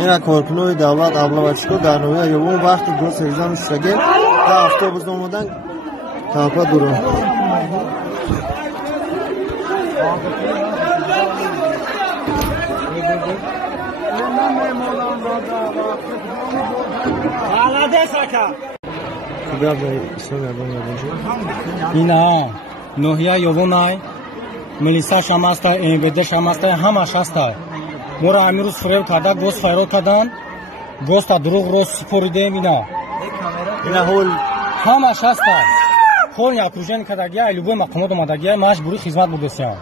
اینا کارکنای دولت ابلوچکو در نویا یا اون وقتی گل سیزان شگل تا اتوبوس اومدن تاپا درو اینا نوحیا یوونای ملیسا شماستا اینبده شماستا همش هستا مورا امیروز فریو کادا گوست فایرو کادن گوستا دروغ روز سپوریدیم اینا هول همش هستا خون یا کروژن کادگیا لوبوی مقامات اومدگیا ماش بروی خدمت بودسیان